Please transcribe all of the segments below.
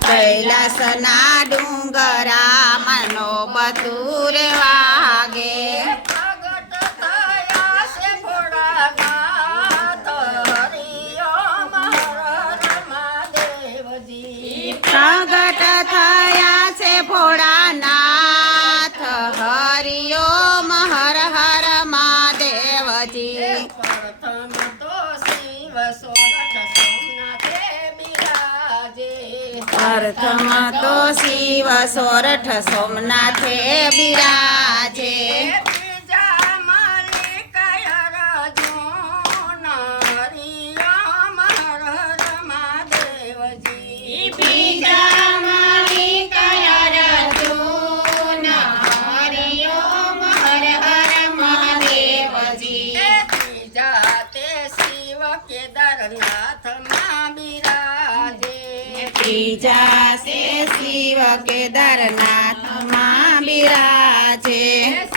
કૈલાસના ડુંગરા મનો બતુર વાગે. પ્રગટ થયા છે ભોળાનાથ. હરિઓમ હર રમાદેવજી પ્રગટ થયા છે ભોળાનાથ હરિઓમ હર હર મહાદેવજી પ્રથમ પ્રથમ તો શિવ સોરઠ સોમનાથે બિરાજે. ત્રીજા છે શિવ કેદારનાથમાં બિરાજે.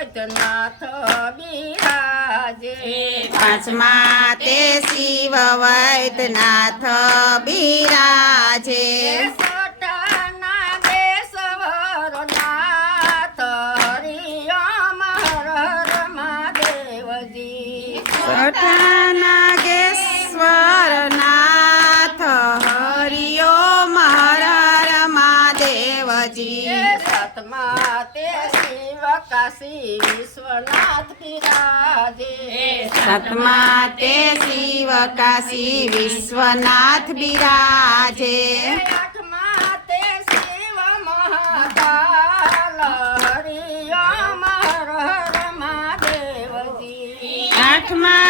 વૈદ્યનાથ બિરાજે. પાંચમા તે શિવ વૈદ્યનાથ બિરાજે. છઠ્ઠા નાગેશ્વર નાથ जी सतमा ते शिव काशी विश्वनाथ बिराजे। सतमा ते शिव काशी विश्वनाथ बिराजे। आठमा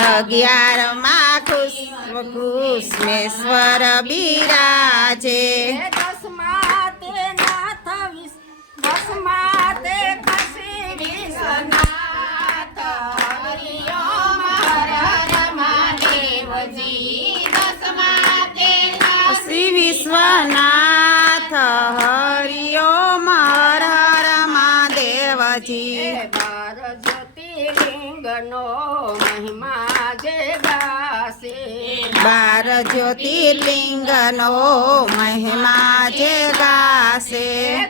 અગિયારમાં ખુશ્મેશ્વર બિરાજે. બાર જ્યોતિર્લિંગનો મહિમા જે ગાશે.